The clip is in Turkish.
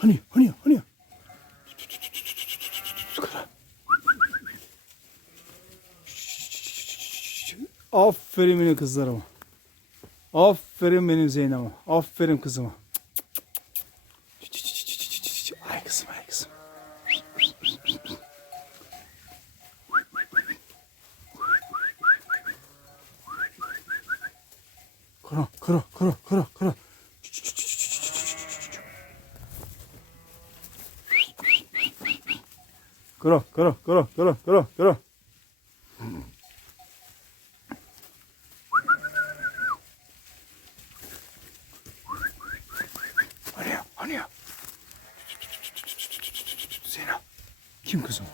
Hani hani hani. Aferin benim kızlarıma. Aferin benim Zeynep'e. Aferin kızıma. Ay kızım ay kızım. Kara kara kara kara kara. Kara kara kara kara kara kara. Hani ya, hani ya. Zeyno. Kim kızım?